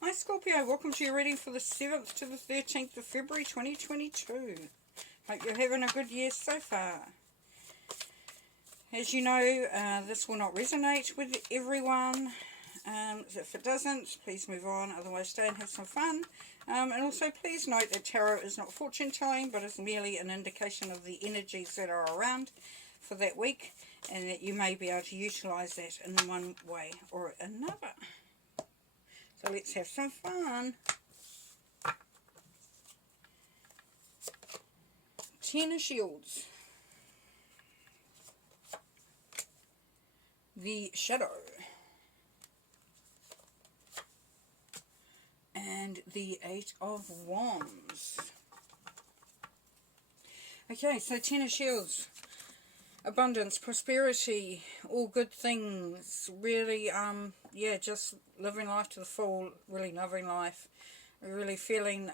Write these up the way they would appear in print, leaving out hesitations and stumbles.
Hi Scorpio, welcome to your reading for the 7th to the 13th of February 2022. Hope you're having a good year so far. As you know, this will not resonate with everyone. If it doesn't, please move on, otherwise stay and have some fun. And also please note that tarot is not fortune telling, but is merely an indication of the energies that are around for that week, and that you may be able to utilise that in one way or another. So let's have some fun. 10 of Shields. The Shadow. And the 8 of Wands. Okay, so 10 of Shields. Abundance, prosperity, all good things, really, yeah, just living life to the full, really loving life, really feeling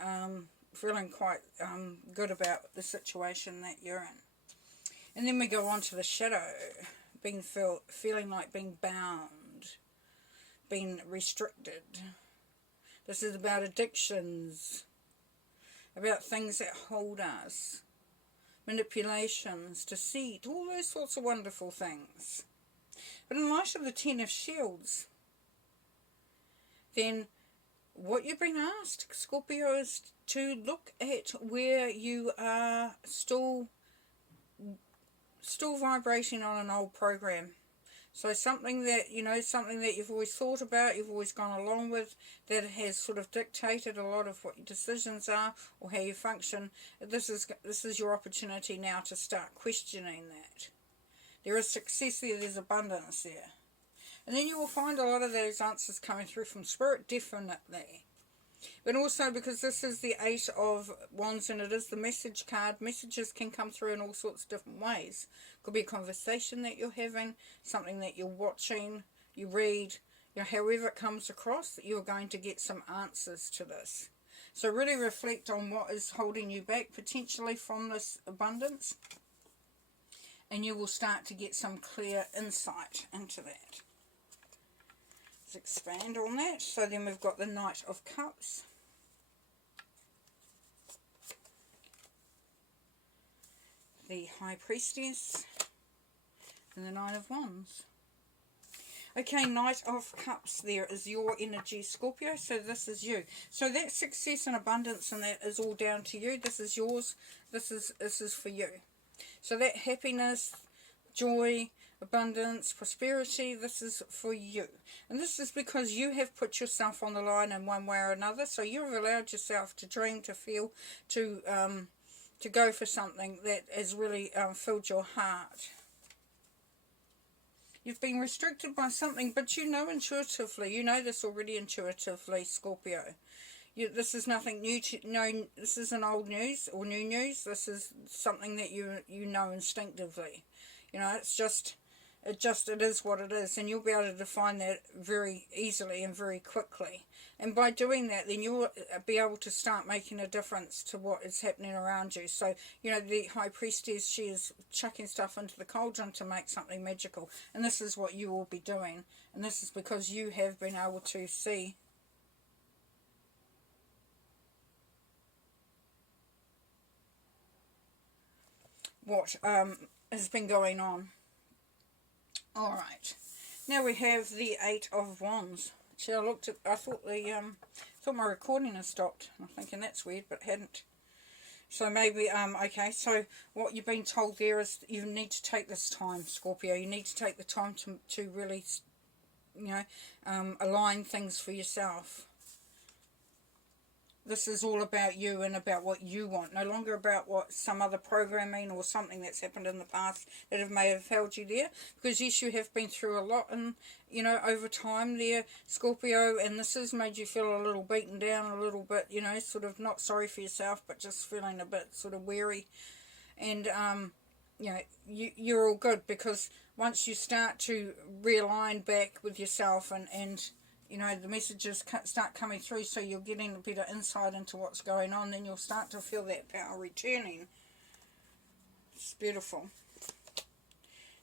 quite good about the situation that you're in. And then we go on to the Shadow, feeling like being bound, being restricted. This is about addictions, about things that hold us. Manipulations, deceit, all those sorts of wonderful things. But in light of the 10 of Shields, then what you've been asked, Scorpio, is to look at where you are still vibrating on an old program. So something that, you know, something that you've always thought about, you've always gone along with, that has sort of dictated a lot of what your decisions are or how you function. This is your opportunity now to start questioning that. There is success there, there's abundance there. And then you will find a lot of those answers coming through from Spirit, definitely. But also because this is the 8 of Wands and it is the message card, messages can come through in all sorts of different ways. Could be a conversation that you're having, something that you're watching, you read, you know, however it comes across, you're going to get some answers to this. So really reflect on what is holding you back potentially from this abundance, and you will start to get some clear insight into that. Let's expand on that. So then we've got the Knight of Cups. The High Priestess, and the Nine of Wands. Okay, Knight of Cups there is your energy, Scorpio, so this is you. So that success and abundance and that is all down to you. This is yours. This is for you. So that happiness, joy, abundance, prosperity, this is for you. And this is because you have put yourself on the line in one way or another. So you've allowed yourself to dream, to feel, to go for something that has really filled your heart. You've been restricted by something, but you know intuitively, you know this already intuitively, Scorpio. This is nothing new this isn't old news or new news. This is something that you know instinctively. You know, it is what it is, and you'll be able to define that very easily and very quickly. And by doing that, then you'll be able to start making a difference to what is happening around you. So, you know, the High Priestess, she is chucking stuff into the cauldron to make something magical. And this is what you will be doing. And this is because you have been able to see what has been going on. Alright, now we have the 8 of Wands. See, I thought my recording has stopped. I'm thinking that's weird, but it hadn't. So maybe, okay, so what you've been told there is you need to take this time, Scorpio. You need to take the time to really, you know, align things for yourself. This is all about you and about what you want, no longer about what some other programming or something that's happened in the past that may have held you there. Because yes, you have been through a lot, and you know, over time there, Scorpio, and this has made you feel a little beaten down, a little bit, you know, sort of not sorry for yourself, but just feeling a bit sort of weary. And you know, you're all good, because once you start to realign back with yourself and you know, the messages start coming through, so you're getting a better insight into what's going on, then you'll start to feel that power returning. It's beautiful.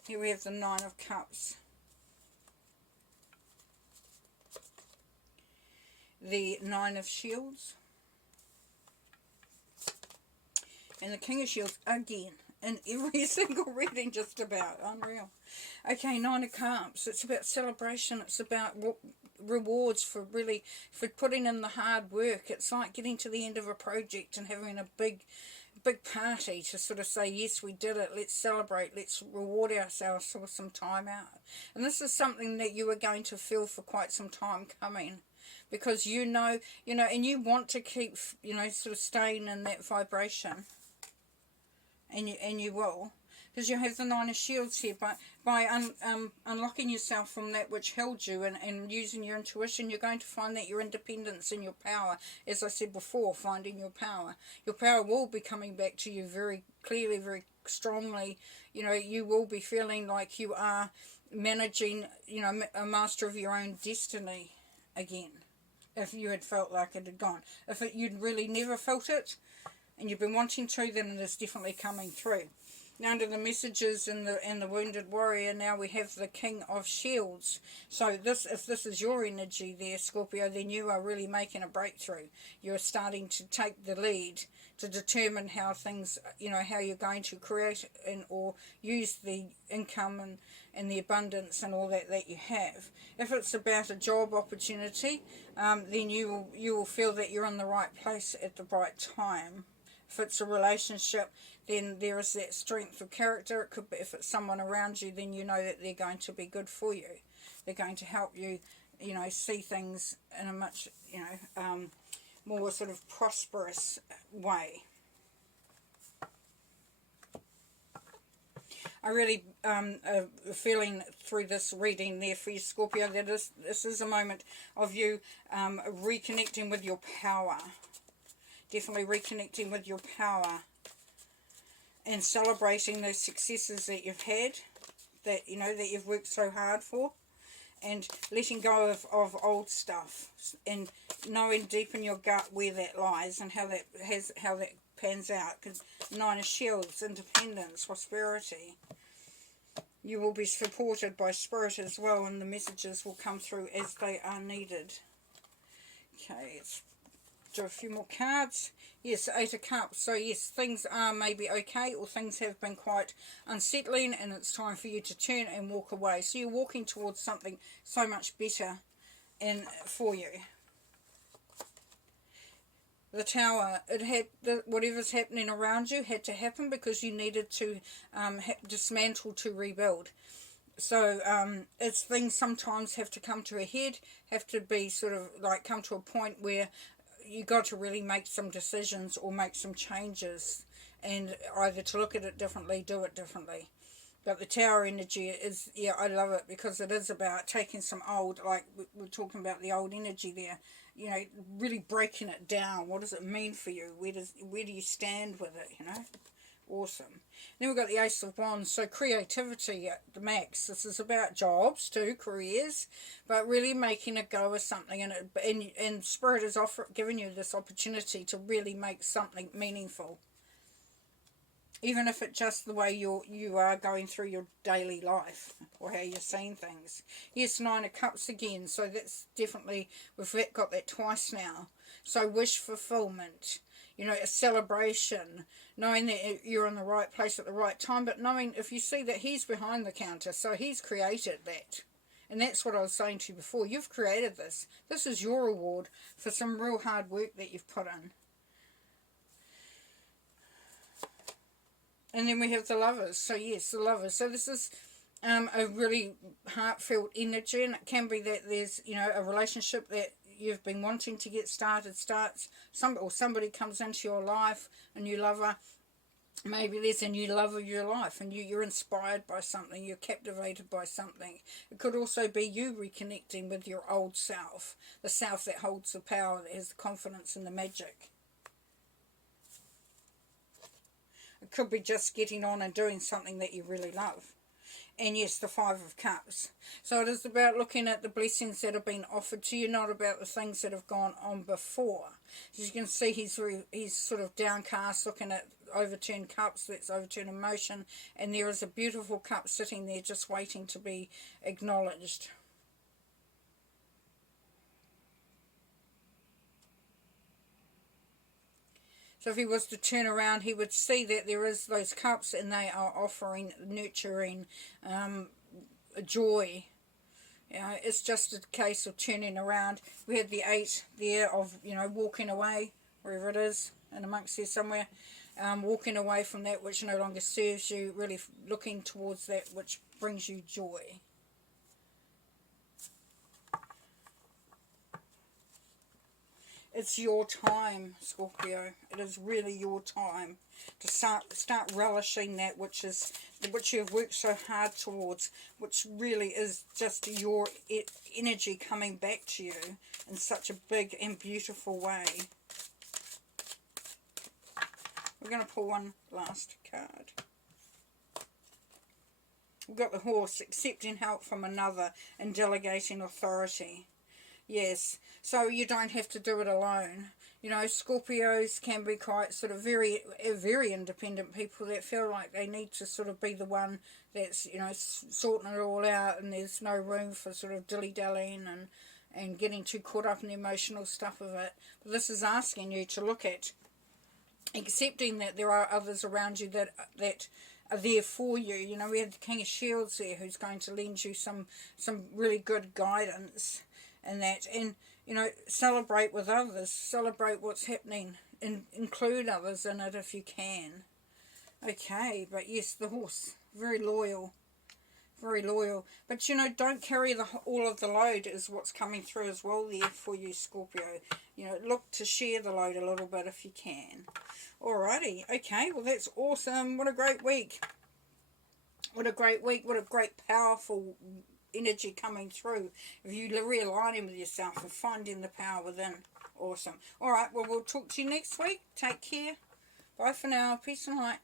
Here we have the Nine of Cups. the Nine of Shields, and the King of Shields again in every single reading, just about. Unreal. Okay, Nine of Cups. It's about celebration. It's about rewards for putting in the hard work. It's like getting to the end of a project and having a big party to sort of say, yes, we did it, let's celebrate, let's reward ourselves with some time out. And this is something that you are going to feel for quite some time coming, because you know, and you want to keep, sort of staying in that vibration, and you will, because you have the Nine of Shields here. But by unlocking yourself from that which held you, and using your intuition, you're going to find that your independence and your power, as I said before, finding your power will be coming back to you very clearly, very strongly. You will be feeling like you are managing, a master of your own destiny again, if you had felt like it had gone. If you'd really never felt it, and you've been wanting to, then it is definitely coming through. Now, under the messages and the wounded warrior, now we have the King of Shields. So if this is your energy there, Scorpio, then you are really making a breakthrough. You're starting to take the lead to determine how things, how you're going to create or use the income and the abundance and all that you have. If it's about a job opportunity, then you will feel that you're in the right place at the right time. If it's a relationship, then there is that strength of character. It could be, if it's someone around you, then you know that they're going to be good for you. They're going to help you, see things in a much, more sort of prosperous way. I really feeling through this reading there for you, Scorpio, that this is a moment of you reconnecting with your power. Definitely reconnecting with your power and celebrating those successes that you've had, that that you've worked so hard for, and letting go of old stuff, and knowing deep in your gut where that lies and how that pans out. Because Nine of Shields, independence, prosperity. You will be supported by Spirit as well, and the messages will come through as they are needed. Okay, let's do a few more cards. Yes, Eight of Cups. So yes, things are maybe okay, or things have been quite unsettling, and it's time for you to turn and walk away. So you're walking towards something so much better for you. The Tower, whatever's happening around you had to happen because you needed to dismantle to rebuild. So it's things sometimes have to come to a head, have to be sort of like come to a point where you got to really make some decisions or make some changes, and either to look at it differently, do it differently. But the Tower energy is, yeah, I love it, because it is about taking some old, like we're talking about the old energy there, really breaking it down. What does it mean for you? Where do you stand with it, Awesome. Then we've got the Ace of Wands, so creativity at the max. This is about jobs too, careers, but really making a go of something, and Spirit is giving you this opportunity to really make something meaningful. Even if it's just the way you are going through your daily life, or how you're seeing things. Yes, Nine of Cups again, so that's definitely, we've got that twice now. So wish fulfillment, a celebration, knowing that you're in the right place at the right time, but knowing if you see that he's behind the counter, so he's created that. And that's what I was saying to you before. You've created this. This is your reward for some real hard work that you've put in. And then we have the Lovers. So yes, the Lovers. So this is a really heartfelt energy, and it can be that there's, a relationship that you've been wanting to get started, somebody comes into your life, a new lover. Maybe there's a new love of your life, and you're inspired by something, you're captivated by something. It could also be you reconnecting with your old self, the self that holds the power, that has the confidence and the magic. It could be just getting on and doing something that you really love. And yes, the Five of Cups. So it is about looking at the blessings that have been offered to you, not about the things that have gone on before. As you can see, he's sort of downcast, looking at overturned cups. That's overturned emotion. And there is a beautiful cup sitting there just waiting to be acknowledged. So if he was to turn around, he would see that there is those cups and they are offering, nurturing, joy. You know, it's just a case of turning around. We had the 8 there of, you know, walking away, wherever it is, in amongst there somewhere. Walking away from that which no longer serves you, really looking towards that which brings you joy. It's your time, Scorpio. It is really your time to start relishing that which you've worked so hard towards, which really is just your energy coming back to you in such a big and beautiful way. We're going to pull one last card. We've got the Horse, accepting help from another and delegating authority. Yes, so you don't have to do it alone. You know, Scorpios can be quite sort of very independent people that feel like they need to sort of be the one that's, you know, sorting it all out, and there's no room for sort of dilly-dallying and getting too caught up in the emotional stuff of it. But this is asking you to look at accepting that there are others around you that are there for you. You know, we had the King of Shields there who's going to lend you some really good guidance and that, and you know, celebrate with others, celebrate what's happening, and include others in it if you can. Okay, but yes, the Horse, very loyal, but you know, don't carry all of the load is what's coming through as well there for you, Scorpio. You know, look to share the load a little bit if you can. Alrighty, okay, well that's awesome. What a great week. What a great week, what a great powerful energy coming through. If you realigning with yourself and finding the power within. Awesome. Alright, well we'll talk to you next week. Take care. Bye for now. Peace and light.